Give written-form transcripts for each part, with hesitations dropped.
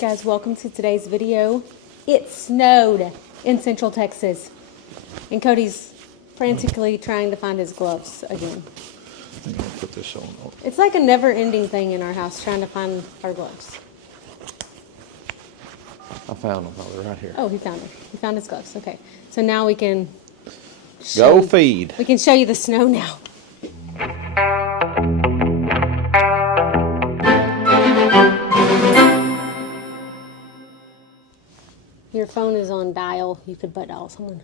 Guys, welcome to today's video. It snowed in Central Texas, and Cody's frantically trying to find his gloves again. I'm gonna put this on. It's like a never-ending thing in our house, trying to find our gloves. I found them. Oh, they're right here. Oh, he found it. He found his gloves. Okay, so now we can Go feed. We can show you the snow now. Your phone is on dial. You could butt dial someone.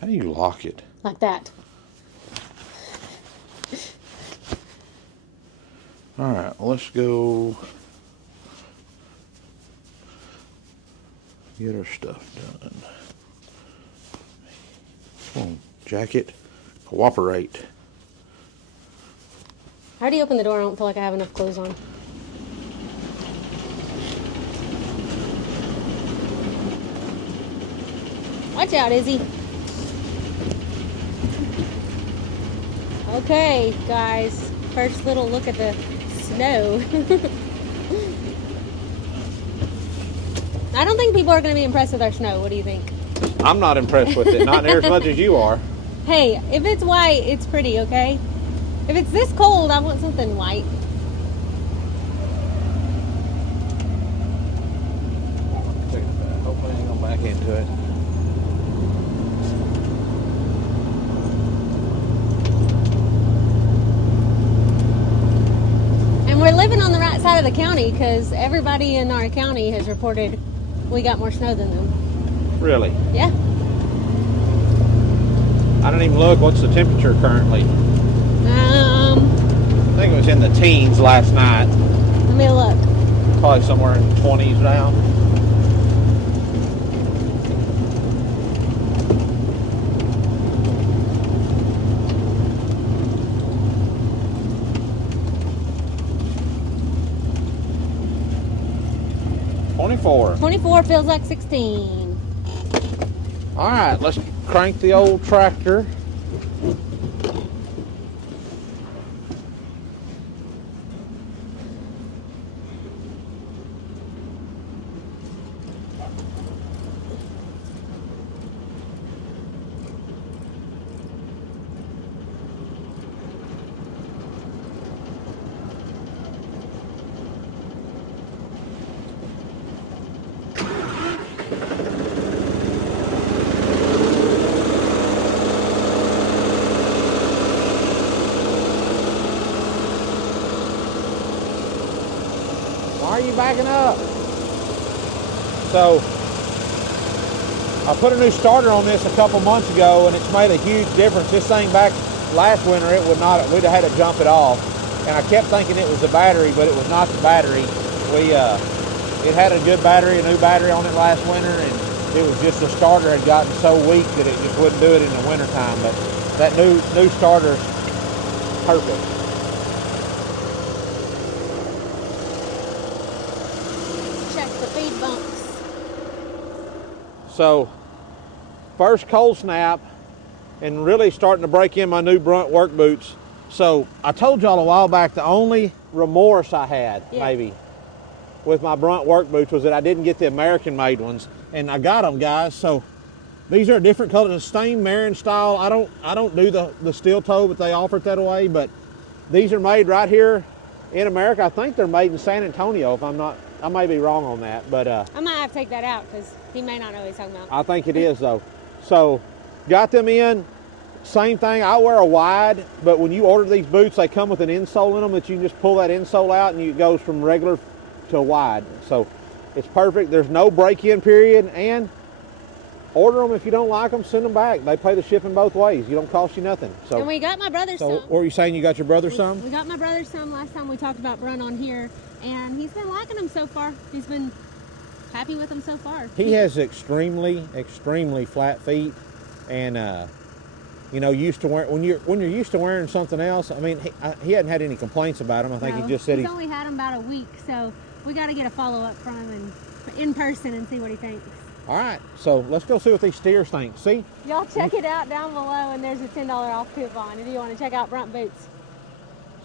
How do you lock it? Like that. All right, let's go get our stuff done. Come on, jacket, cooperate. How do you open the door? I don't feel like I have enough clothes on. Watch out, Izzy. Okay, guys. First little look at the snow. I don't think people are going to be impressed with our snow. What do you think? I'm not impressed with it. Not near as much as you are. Hey, if it's white, it's pretty, okay? If it's this cold, I want something white. Hopefully I ain't going back into it. We're living on the right side of the county because everybody in our county has reported we got more snow than them. Really? Yeah. I didn't even look. What's the temperature currently? I think it was in the teens last night. Let me look. Probably somewhere in the 20s now. Twenty-four. 24 feels like 16. All right, let's crank the old tractor. Why are you backing up? So, I put a new starter on this a couple months ago and it's made a huge difference. This thing back last winter, it would not, we'd have had to jump it off. And I kept thinking it was the battery, but it was not the battery. It had a good battery, a new battery on it last winter, and it was just the starter had gotten so weak that it just wouldn't do it in the wintertime. But that new starter's perfect. So, first cold snap and really starting to break in my new brunt work boots. So, I told y'all a while back the only remorse I had, maybe, with my brunt work boots was that I didn't get the American made ones. And I got them, guys. So, these are different colors, the same Marin style. I don't do the steel toe, but they offer it that way. But these are made right here in America. I think they're made in San Antonio, if I'm not, I may be wrong on that. But I might have to take that out because he may not know what he's talking about. I think it is though. So got them in, same thing. I wear a wide, but when you order these boots, they come with an insole in them that you can just pull that insole out and it goes from regular to wide. So it's perfect. There's no break-in period, and order them if you don't like them, send them back. They pay the shipping both ways. You don't cost you nothing. So, and we got my brother some. What were you saying? You got your brother some? We got my brother some last time we talked about Brunt on here, and he's been liking them so far. He's been happy with them so far. He has extremely flat feet, and you know, used to wear when you're used to wearing something else. I mean, he hadn't had any complaints about them. I think he just said he's only had them about a week, so we got to get a follow-up from him and in person and see what he thinks. All right, so let's go see what these steers think. See? Y'all check it out down below, and there's a $10 off coupon if you want to check out Brunt boots.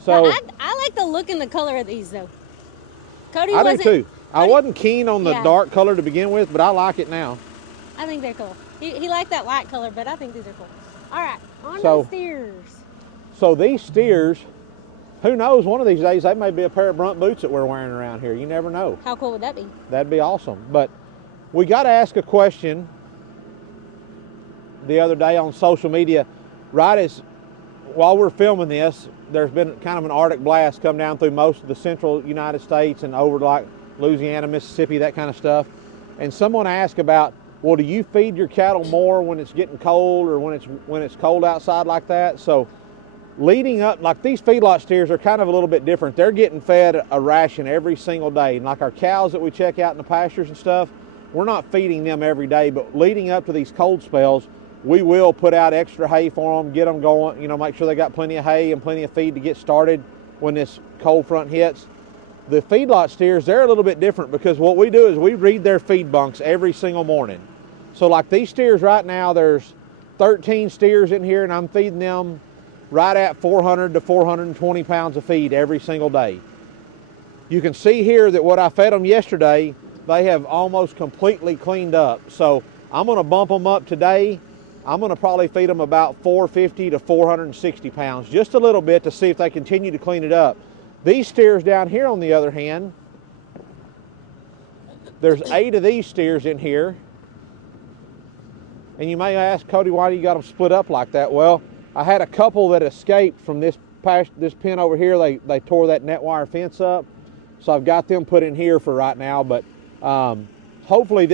So I like the look and the color of these though. Cody I do wasn't. too. I wasn't keen on the Yeah. dark color to begin with, but I like it now. I think they're cool. He liked that light color, but I think these are cool. All right, on So- to the steers. So these steers, who knows, one of these days they may be a pair of brunt boots that we're wearing around here. You never know. How cool would that be? That'd be awesome. But we got to ask a question the other day on social media, right as while we're filming this, there's been kind of an Arctic blast come down through most of the central United States and over like Louisiana, Mississippi, that kind of stuff. And someone asked about, well, do you feed your cattle more when it's getting cold or when it's cold outside like that? So leading up, like these feedlot steers are kind of a little bit different. They're getting fed a ration every single day. And like our cows that we check out in the pastures and stuff, we're not feeding them every day, but leading up to these cold spells, we will put out extra hay for them, get them going, you know, make sure they got plenty of hay and plenty of feed to get started when this cold front hits. The feedlot steers, they're a little bit different because what we do is we read their feed bunks every single morning. So like these steers right now, there's 13 steers in here and I'm feeding them right at 400 to 420 pounds of feed every single day. You can see here that what I fed them yesterday, they have almost completely cleaned up. So I'm gonna bump them up today. I'm gonna probably feed them about 450 to 460 pounds, just a little bit to see if they continue to clean it up. These steers down here, on the other hand, there's 8 of these steers in here. And you may ask, Cody, why do you got them split up like that? Well, I had a couple that escaped from this pen over here. They tore that net wire fence up. So I've got them put in here for right now, but hopefully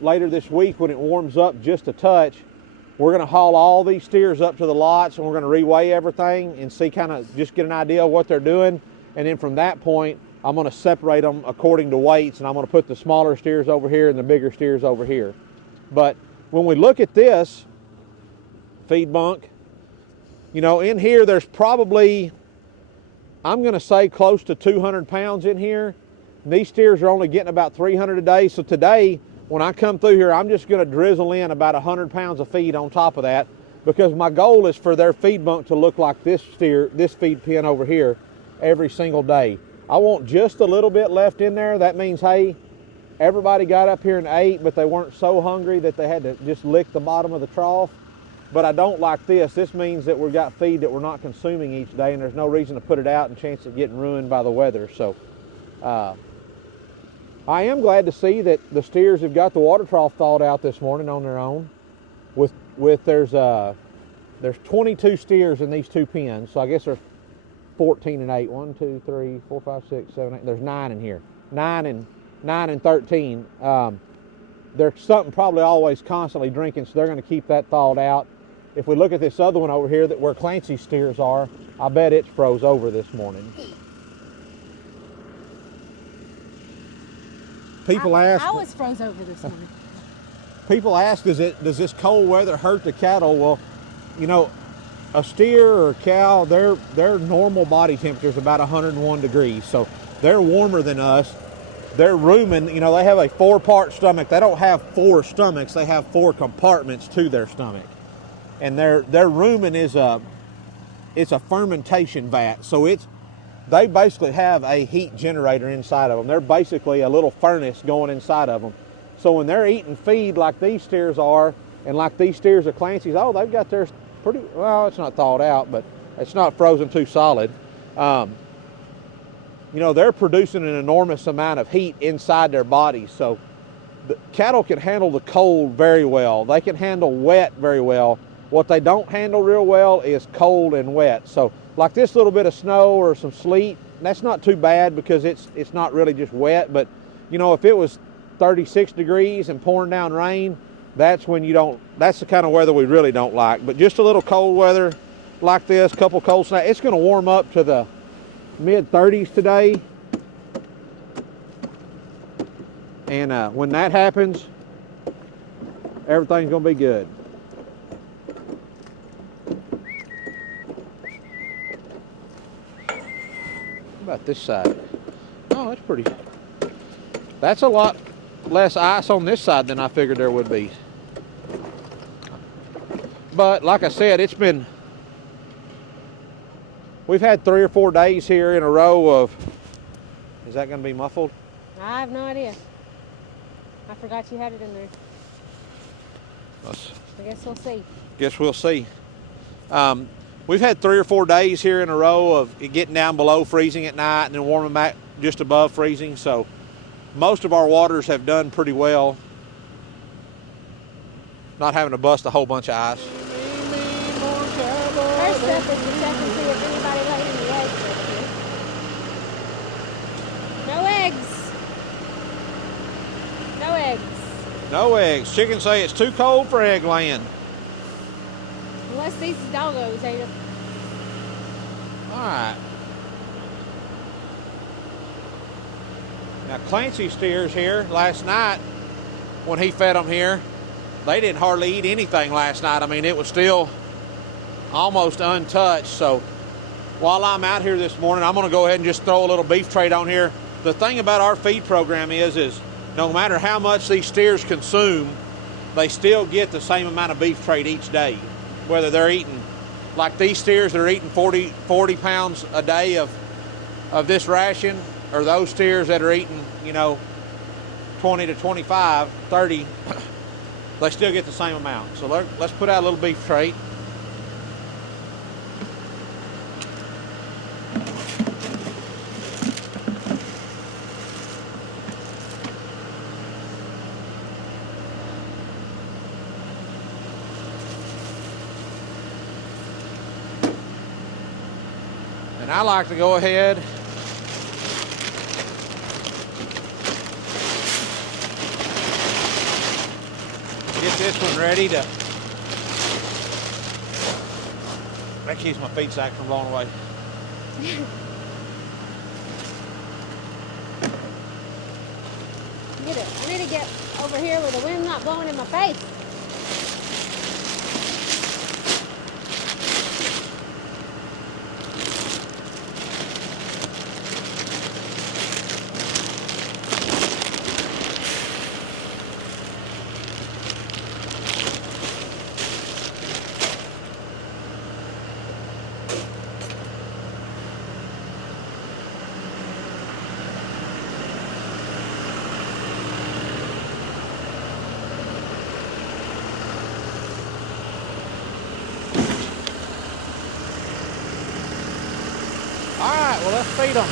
later this week when it warms up just a touch, we're gonna haul all these steers up to the lots and we're gonna reweigh everything and see, kind of just get an idea of what they're doing. And then from that point, I'm gonna separate them according to weights and I'm gonna put the smaller steers over here and the bigger steers over here. But when we look at this feed bunk, you know, in here there's probably, I'm gonna say close to 200 pounds in here. And these steers are only getting about 300 a day. So today, when I come through here, I'm just gonna drizzle in about 100 pounds of feed on top of that because my goal is for their feed bunk to look like this feed pen over here every single day. I want just a little bit left in there. That means, hey, everybody got up here and ate, but they weren't so hungry that they had to just lick the bottom of the trough. But I don't like this. This means that we've got feed that we're not consuming each day and there's no reason to put it out and chance of getting ruined by the weather. So I am glad to see that the steers have got the water trough thawed out this morning on their own. There's 22 steers in these 2 pens, so I guess there's 14 and 8. 1, 2, 3, 4, 5, 6, 7, 8. There's 9 in here. 9 and 13. There's something probably always constantly drinking, so they're going to keep that thawed out. If we look at this other one over here, where Clancy's steers are, I bet it's froze over this morning. People ask. I was froze over this morning. People ask, does this cold weather hurt the cattle? Well, you know, a steer or a cow, their normal body temperature is about 101 degrees, so they're warmer than us. Their rumen, you know, they have a 4-part stomach. They don't have 4 stomachs. They have 4 compartments to their stomach, and their rumen is it's a fermentation vat. So they basically have a heat generator inside of them. They're basically a little furnace going inside of them. So when they're eating feed like these steers are, and like these steers are Clancy's, oh, they've got theirs pretty, well, it's not thawed out, but it's not frozen too solid. You know, they're producing an enormous amount of heat inside their bodies. So the cattle can handle the cold very well. They can handle wet very well. What they don't handle real well is cold and wet. So like this little bit of snow or some sleet, that's not too bad because it's not really just wet. But you know, if it was 36 degrees and pouring down rain, that's the kind of weather we really don't like. But just a little cold weather like this, couple cold snaps, it's going to warm up to the mid-30s today. And when that happens, everything's going to be good. How about this side? Oh, that's pretty. That's a lot less ice on this side than I figured there would be. But like I said, it's been we've had 3 or 4 days here in a row of, is that going to be muffled? I have no idea. I forgot you had it in there. I guess we'll see. Guess we'll see. We've had 3 or 4 days here in a row of it getting down below freezing at night and then warming back just above freezing. So most of our waters have done pretty well. Not having to bust a whole bunch of ice. First step is to check and see if anybody laid any eggs over here. No eggs. No eggs. No eggs. Chickens say it's too cold for egg laying. Unless these doggos ate them. All right. Now Clancy steers here last night when he fed them here. They didn't hardly eat anything last night. I mean, it was still almost untouched. So while I'm out here this morning, I'm going to go ahead and just throw a little beef tray on here. The thing about our feed program is no matter how much these steers consume, they still get the same amount of beef trade each day. Whether they're eating, like these steers that are eating 40 pounds a day of this ration, or those steers that are eating, 20 to 25, 30, they still get the same amount. So let's put out a little beef tray. And I like to go ahead get this one ready to, that keeps my feed sack from blowing away. Get it. I need to get over here where the wind's not blowing in my face. All right, well, let's feed them.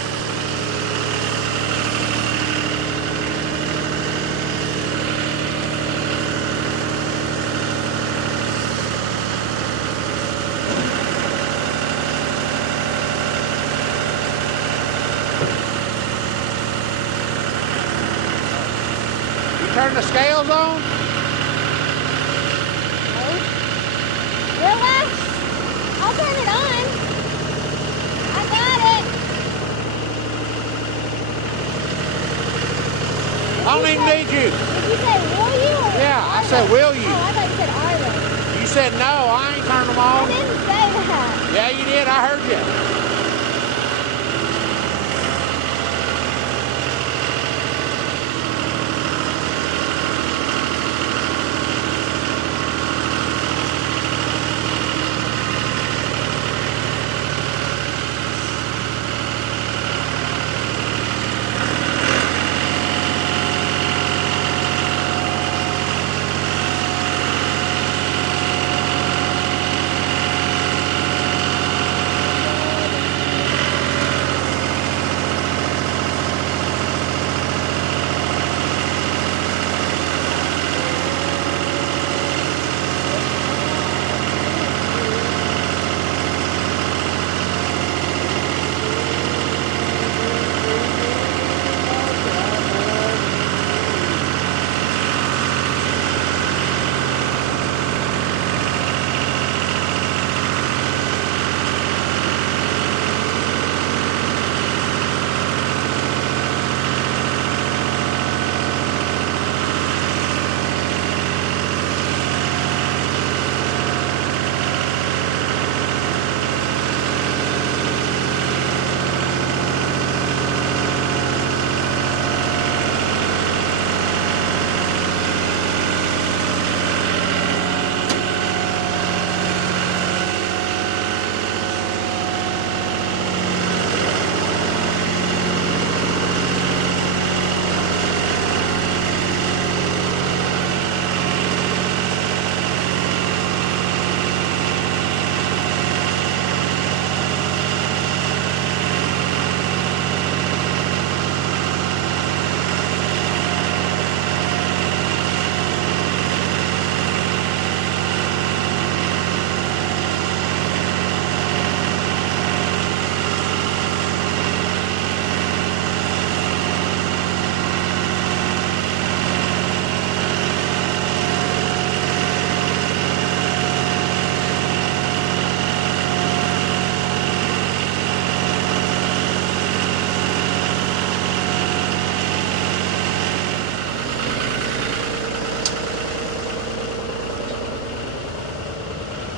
You turn the scales on? Relax. I'll turn it on. I got it. I don't even need you. Did you say will you? Or Yeah, I are said they? will you. Oh, I thought you said are they. You said no, I ain't turned them I on. didn't say that. Yeah, you did, I heard you.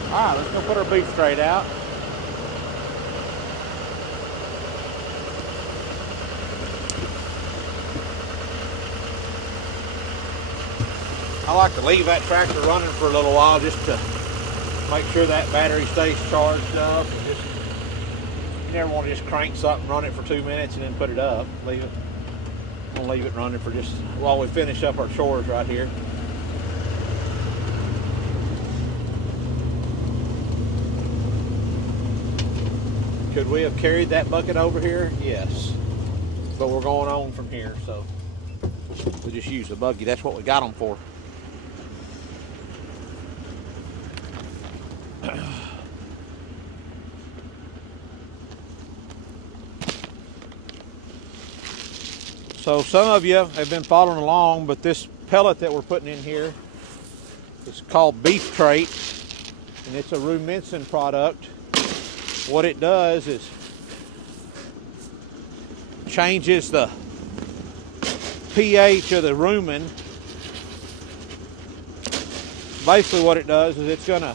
All right, let's go put our beef straight out. I like to leave that tractor running for a little while just to make sure that battery stays charged up. You never want to just crank something, run it for 2 minutes, and then put it up. Leave it. We'll leave it running for just while we finish up our chores right here. Could we have carried that bucket over here? Yes. But we're going on from here, so we just use the buggy. That's what we got them for. So some of you have been following along, but this pellet that we're putting in here is called beef trait, and it's a rumensin product. What it does is changes the pH of the rumen. Basically what it does is it's gonna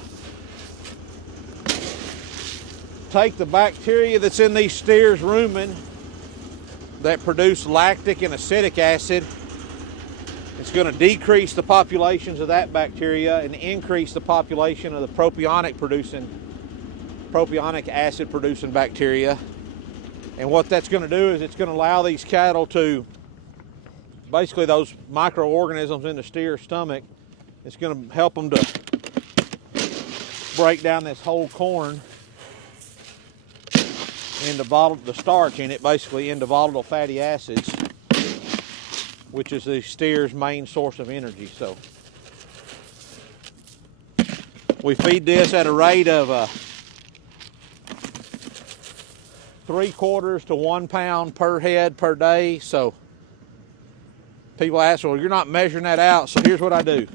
take the bacteria that's in these steers' rumen that produce lactic and acetic acid. It's going to decrease the populations of that bacteria and increase the population of the propionic acid producing bacteria. And what that's going to do is it's going to allow these cattle to, basically those microorganisms in the steer's stomach, it's going to help them to break down this whole corn into the starch in it, basically into volatile fatty acids, which is the steer's main source of energy. So we feed this at a rate of 3/4 to 1 pound per head per day. So people ask, well, you're not measuring that out. So here's what I do.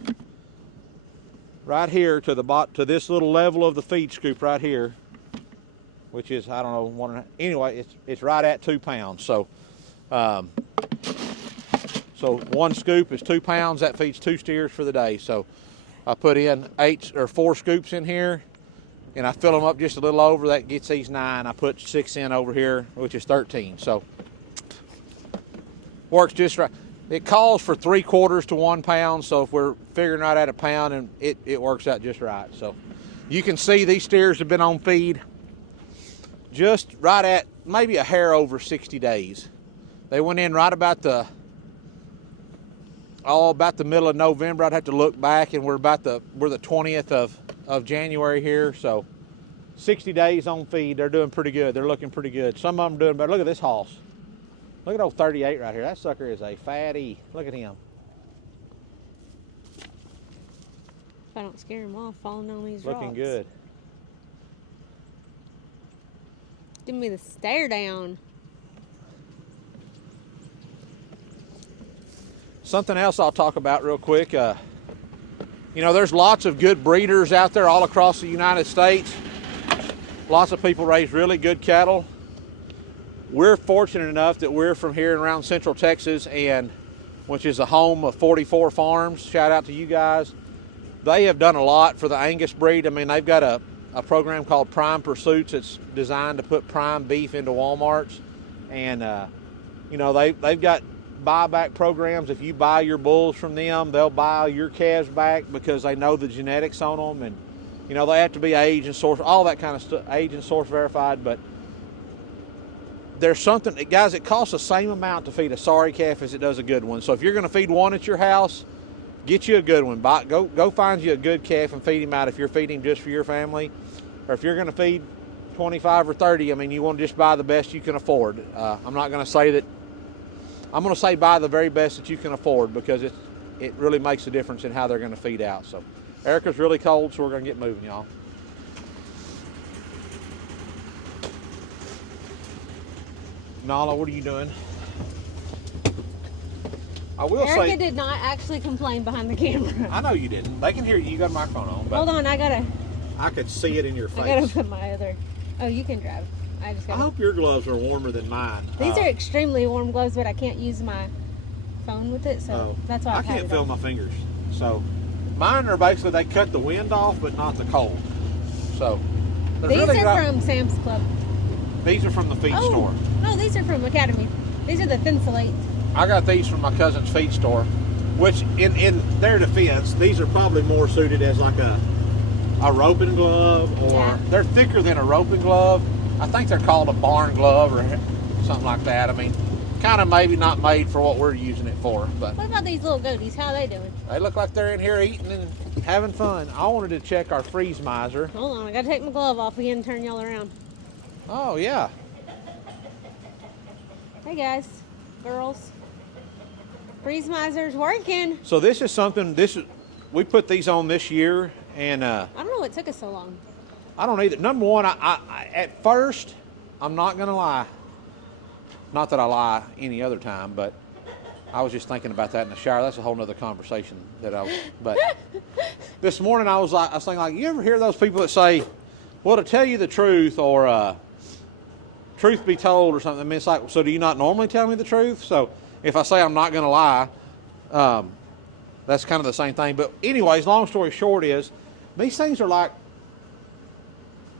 Right here to this little level of the feed scoop right here, which is, I don't know, anyway, it's right at 2 pounds. So, so 1 scoop is 2 pounds. That feeds 2 steers for the day. So I put in 4 scoops in here, and I fill them up just a little over. That gets these 9. I put 6 in over here, which is 13. So works just right. It calls for 3/4 to 1 pound. So if we're figuring right at a pound, and it works out just right. So you can see these steers have been on feed just right at maybe a hair over 60 days. They went in right about the middle of November. I'd have to look back, and we're the 20th of January here. So 60 days on feed. They're doing pretty good. They're looking pretty good. Some of them doing better. Look at this hoss. Look at old 38 right here. That sucker is a fatty. Look at him. If I don't scare him off falling on these Looking rocks. good. Give me the stare down. Something else I'll talk about real quick. You know, there's lots of good breeders out there all across the United States. Lots of people raise really good cattle. We're fortunate enough that we're from here and around Central Texas, and which is the home of 44 farms. Shout out to you guys. They have done a lot for the Angus breed. I mean, they've got a program called Prime Pursuits that's designed to put prime beef into Walmarts. And, you know, they've got buyback programs. If you buy your bulls from them, they'll buy your calves back because they know the genetics on them. And, you know, they have to be age and source, all that kind of stuff, age and source verified. But there's something, guys, it costs the same amount to feed a sorry calf as it does a good one. So if you're going to feed one at your house, get you a good one. Go find you a good calf and feed him out if you're feeding just for your family. Or if you're going to feed 25 or 30, I mean, you want to just buy the best you can afford. I'm not going to say that. I'm going to say buy the very best that you can afford, because it really makes a difference in how they're going to feed out. So Erica's really cold, so we're going to get moving, y'all. Nala, what are you doing? I will Erica say, did not actually complain behind the camera. I know you didn't. They can hear you. You got a microphone on. But Hold on, I could see it in your face. gotta put my other. Oh, you can drive. I just I gotta. hope your gloves are warmer than mine. These are extremely warm gloves, but I can't use my phone with it, so that's why I I've had can't it feel on. my fingers. So mine are basically, they cut the wind off, but not the cold. So there's These really are not- from Sam's Club. These are from the feed store. Oh, these are from Academy. These are the thin slate. I got these from my cousin's feed store, which in their defense, these are probably more suited as like a roping glove, or Yeah. they're thicker than a roping glove. I think they're called a barn glove or something like that. I mean, kind of maybe not made for what we're using it for, but What about these little goaties? How are they doing? they look like they're in here eating and having fun. I wanted to check our freeze miser. Hold on, I gotta take my glove off again and turn y'all around. Oh yeah. Hey guys, girls. Freeze miser's working. So this is something, we put these on this year, and I don't know what took us so long. I don't either. Number one, I at first, I'm not gonna lie. Not that I lie any other time, but I was just thinking about that in the shower. That's a whole nother conversation but this morning I was thinking, like, you ever hear those people that say, well, to tell you the truth, or truth be told, or something? I mean, it's like, so do you not normally tell me the truth? So if I say I'm not gonna lie, that's kind of the same thing. But anyways, long story short is, these things are like,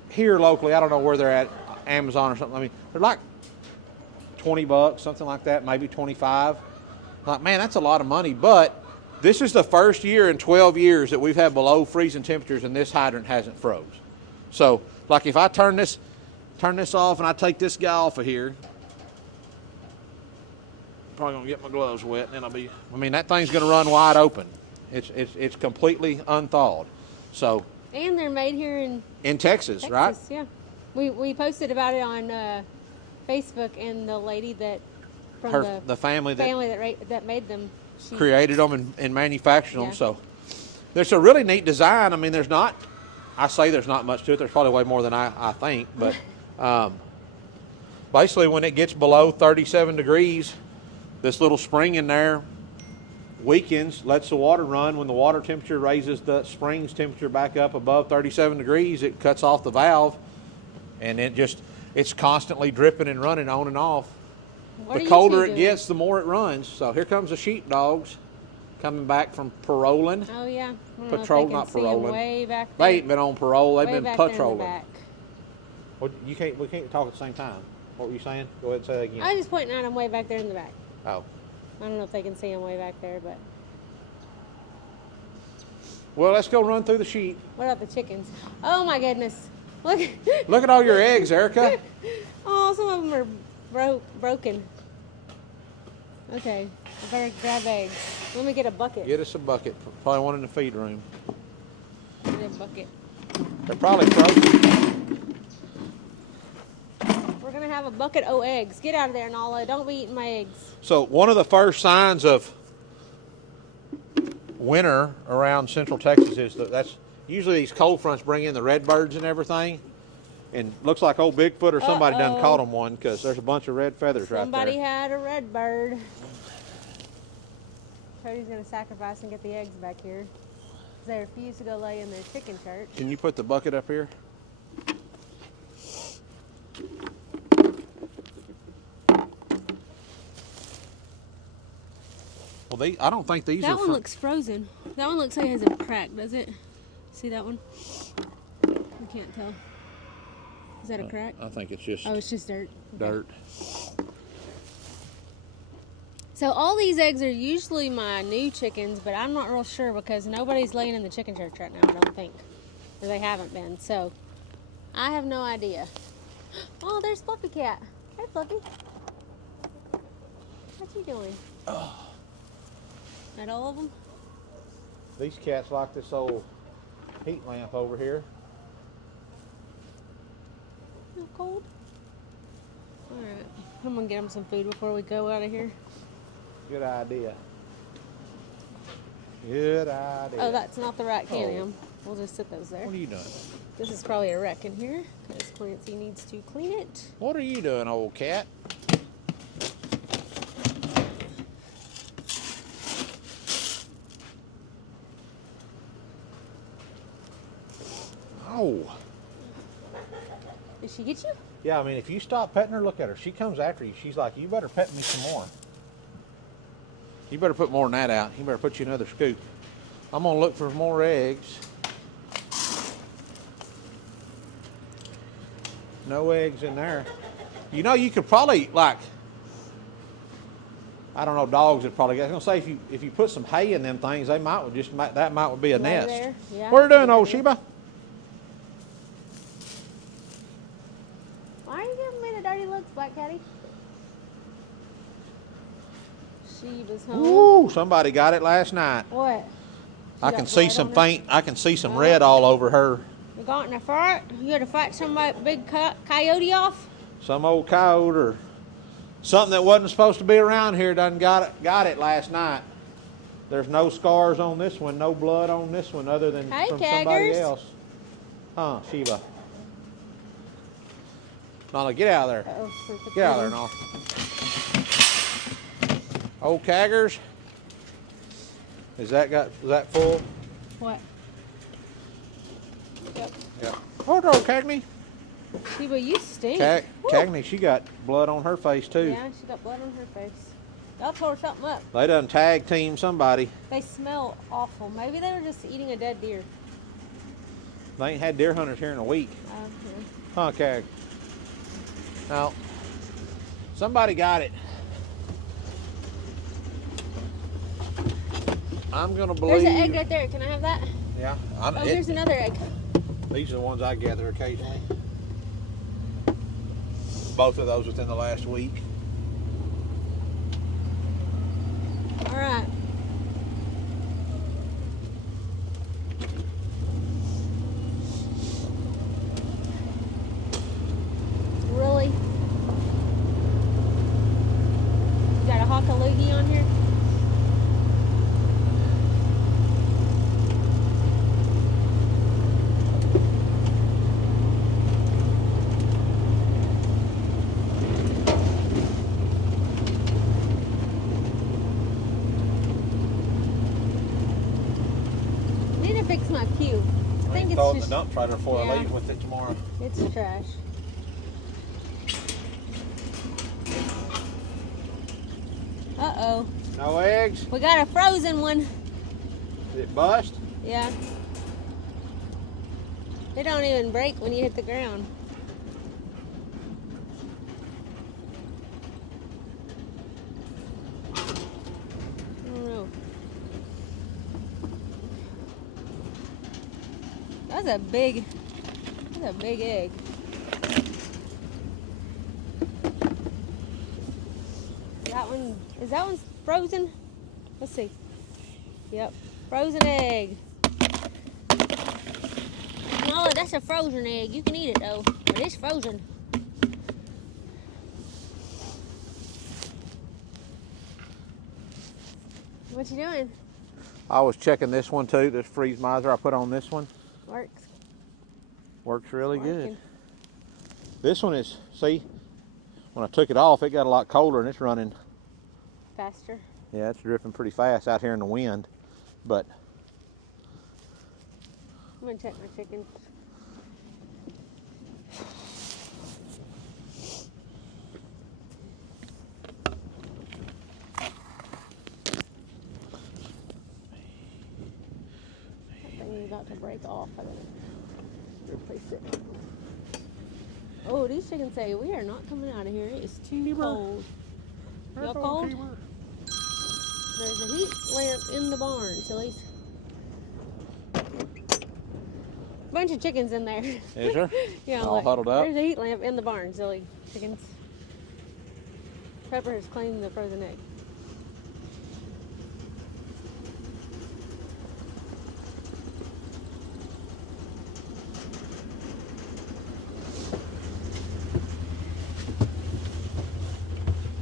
here locally, I don't know where they're at, Amazon or something. I mean, they're like $20, something like that, maybe 25. Like, man, that's a lot of money. But this is the first year in 12 years that we've had below freezing temperatures, and this hydrant hasn't froze. So, like, if I turn this off and I take this guy off of here, probably gonna get my gloves wet, and then I mean, that thing's gonna run wide open. It's completely unthawed. So. And they're made here in Texas, right? Yeah. We posted about it on Facebook, and the lady that from the family that made them, she created them and manufactured them. Yeah. So there's a really neat design. I mean, there's not much to it. There's probably way more than I think. But basically, when it gets below 37 degrees, this little spring in there weakens, lets the water run. When the water temperature raises the spring's temperature back up above 37 degrees, it cuts off the valve, and it's constantly dripping and running on and off. What are The you colder two it doing? gets, the more it runs. So here comes the sheepdogs coming back from paroling. Oh yeah. I don't know if Patrol, they can not see 'em paroling. way back there. They ain't been on parole. They've Way been back there in the patrolling. back. Well, we can't talk at the same time. What were you saying? Go ahead and say that again. I was just pointing out them way back there in the back. Oh. I don't know if they can see them way back there, but Well, let's go run through the sheep. what about the chickens? Oh my goodness! Look. Look at all your eggs, Erica. Oh, some of them are broken. Okay, I better grab eggs. Let me get a bucket. Get us a bucket. Probably one in the feed room. Get a bucket. They're probably frozen. We're gonna have a bucket of eggs. Get out of there, Nala. Don't be eating my eggs. So one of the first signs of winter around Central Texas is that's usually these cold fronts bring in the redbirds and everything. And looks like old Bigfoot or somebody done caught them one, because there's a bunch of red feathers Somebody right there. had a red bird. Cody's gonna sacrifice and get the eggs back here. 'Cause they refuse to go lay in their chicken church. Can you put the bucket up here? Well, I don't think these That are one looks frozen. That one looks like it has a crack, does it? See that one? You can't tell. Is that a crack? I think it's just Oh, it's just dirt. dirt. So all these eggs are usually my new chickens, but I'm not real sure because nobody's laying in the chicken church right now, I don't think. Or they haven't been, so I have no idea. Oh, there's Fluffy Cat. Hey, Fluffy. What you doing? At all of them? These cats like this old heat lamp over here. Feel cold? Alright, I'm gonna get them some food before we go out of here. Good idea. Good idea. Oh, that's not the right can, Oh. Em. We'll just sit those there. What are you doing? This is probably a wreck in here because Clancy needs to clean it. What are you doing, old cat? Oh. Did she get you? Yeah, I mean, if you stop petting her, look at her. She comes after you. She's like, you better pet me some more. You better put more than that out. You better put you another scoop. I'm going to look for more eggs. No eggs in there. You know, you could probably, like, I don't know, dogs would probably, I was going to say, if you put some hay in them things, they might that might be a Lay nest. there. Yeah, What are you doing, old Sheba? Why are you giving me the dirty looks, Black Caddy? Sheba's home. Ooh, somebody got it last night. What? I can see some red all over her. You got in a fight? You had to fight some big coyote off? Some old coyote or something that wasn't supposed to be around here done got it last night. There's no scars on this one, no blood on this one other than from somebody else. Huh, Sheba. Nala, get out of there. Get out of there, Nala. Old Caggers. Is that full? What? Yep. Yeah. Hold on, Cagney. Sheba, you stink. Cagney, she got blood on her face too. Yeah, she got blood on her face. Y'all tore something up. They done tag team somebody. They smell awful. Maybe they were just eating a dead deer. They ain't had deer hunters here in a week. Yeah. Huh, Cag? Now, somebody got it. I'm gonna believe. There's an egg right there. Can I have that? Yeah. There's another egg. These are the ones I gather occasionally. Both of those within the last week. All right. Really? You got a hockaloogie on here? Fix my cube. I think it's throw it in just, the dump trailer before I leave with it tomorrow. It's trash. Uh-oh. No eggs? We got a frozen one. Did it bust? Yeah. They don't even break when you hit the ground. I don't know. That's a big egg. Is that one frozen? Let's see. Yep, frozen egg. No, that's a frozen egg. You can eat it though, but it's frozen. What you doing? I was checking this one too, this freeze miser I put on this one. Works really good. This one is, see, when I took it off, it got a lot colder and it's running faster. Yeah, it's drifting pretty fast out here in the wind, but I'm gonna check my chickens. That thing is about to break off. I gotta replace it. Oh, these chickens say we are not coming out of here. It is too cold. Y'all cold? There's a heat lamp in the barn, sillies. Bunch of chickens in there. Is there? Yeah, all huddled up. There's a heat lamp in the barn, silly chickens. Pepper has claimed the frozen egg.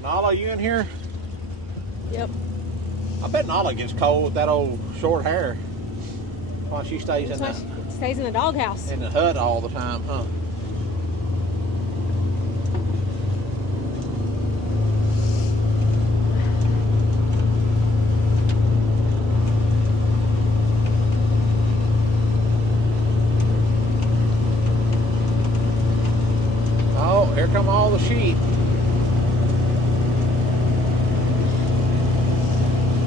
Nala, you in here? Yep. I bet Nala gets cold with that old short hair. Why she stays in the doghouse. In the hut all the time, huh? Oh, here come all the sheep.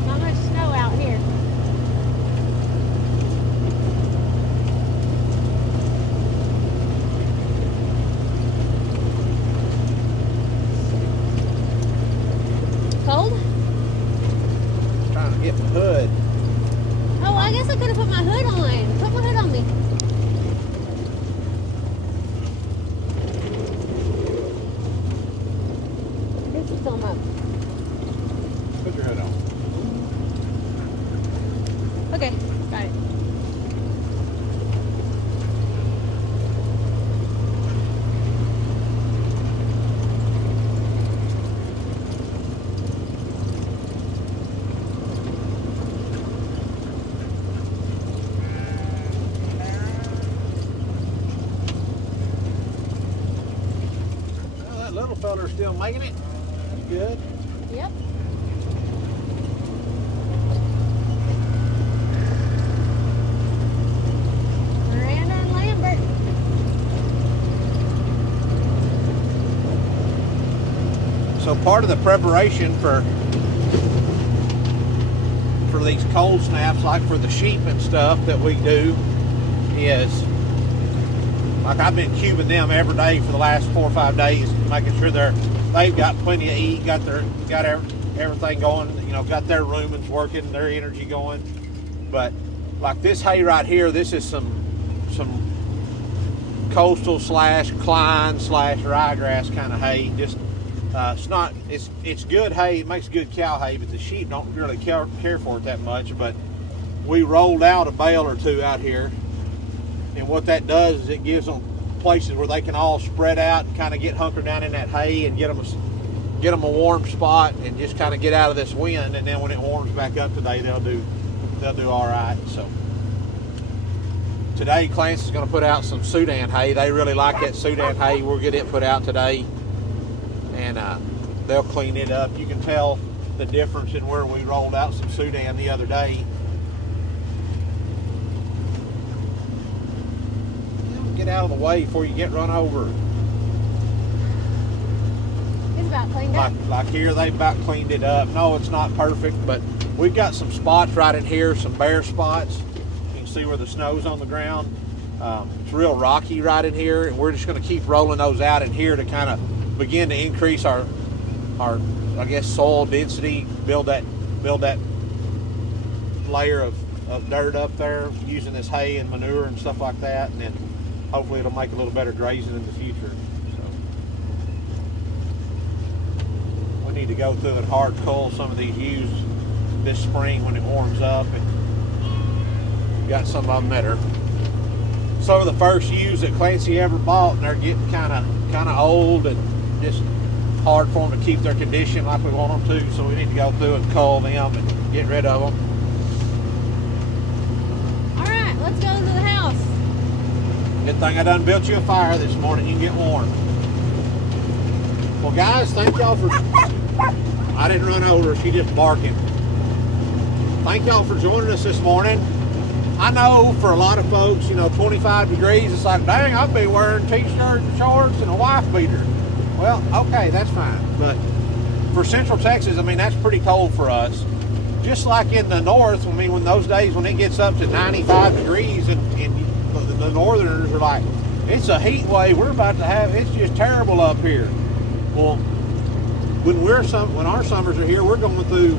Not much snow out here. Fill them up. Put your hood on. Okay, got it. Well, that little feller's still making it. That's good. Yep. Miranda and Lambert. So part of the preparation for these cold snaps, like for the sheep and stuff that we do, is like I've been cubing them every day for the last 4 or 5 days, making sure they've got plenty to eat, got everything going, you know, got their rumens working, their energy going. But like this hay right here, this is some coastal / Klein / ryegrass kind of hay. Just it's good hay. It makes good cow hay, but the sheep don't really care for it that much. But we rolled out a bale or two out here, and what that does is it gives them places where they can all spread out and kind of get hunkered down in that hay and get them a warm spot and just kind of get out of this wind. And then when it warms back up today, they'll do all right. So today Clancy's going to put out some Sudan hay. They really like that Sudan hay. We'll get it put out today, and they'll clean it up. You can tell the difference in where we rolled out some Sudan the other day. Get out of the way before you get run over. It's about cleaned up. Like here, they've about cleaned it up. No, it's not perfect, but we've got some spots right in here, some bare spots. You can see where the snow's on the ground. It's real rocky right in here, and we're just going to keep rolling those out in here to kind of begin to increase our I guess soil density, build that layer of dirt up there using this hay and manure and stuff like that, and then hopefully it'll make a little better grazing in the future. So we need to go through and hard cull some of these ewes this spring when it warms up, and got some of them that are some of the first ewes that Clancy ever bought, and they're getting kind of old and just hard for them to keep their condition like we want them to. So we need to go through and cull them and get rid of them. All right, let's go to the house. Good thing I done built you a fire this morning. You can get warm. Well, guys, thank y'all for... I didn't run over her. She just barking. Thank y'all for joining us this morning. I know for a lot of folks, you know, 25 degrees, it's like, dang, I'll be wearing t-shirts and shorts and a wife beater. Well, okay, that's fine. But for Central Texas, I mean, that's pretty cold for us. Just like in the north, I mean, when those days when it gets up to 95 degrees and the northerners are like, it's a heat wave we're about to have, it's just terrible up here. Well, when our summers are here, we're going through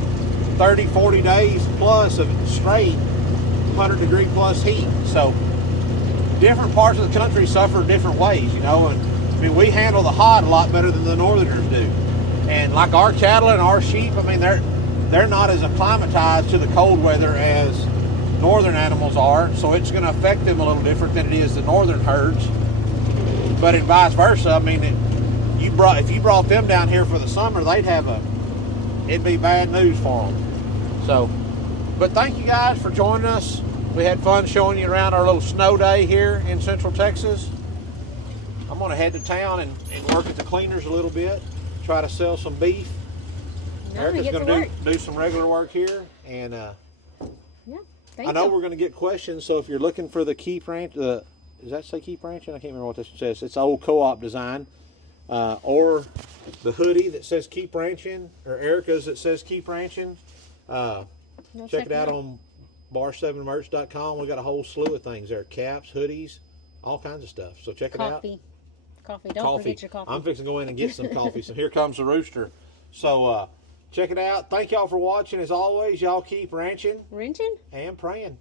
30, 40 days plus of straight 100-degree plus heat. So different parts of the country suffer different ways, you know. And I mean, we handle the hot a lot better than the northerners do. And like our cattle and our sheep, I mean, they're not as acclimatized to the cold weather as northern animals are, so it's going to affect them a little different than it is the northern herds. But in vice versa, I mean, if you brought them down here for the summer, it'd be bad news for them. So, but thank you guys for joining us. We had fun showing you around our little snow day here in Central Texas. I'm going to head to town and work at the cleaners a little bit, try to sell some beef. Erica's going to do some regular work here, and I know we're going to get questions. So if you're looking for the Keep Ranch, does that say Keep Ranching? I can't remember what this says. It's old co-op design, or the hoodie that says Keep Ranching, or Erica's that says Keep Ranching. Check it out on bar7merch.com. We got a whole slew of things there: caps, hoodies, all kinds of stuff. So check it out. Coffee. Don't forget your coffee. I'm fixing to go in and get some coffee. So here comes the rooster. So check it out. Thank y'all for watching. As always, y'all keep ranching and praying.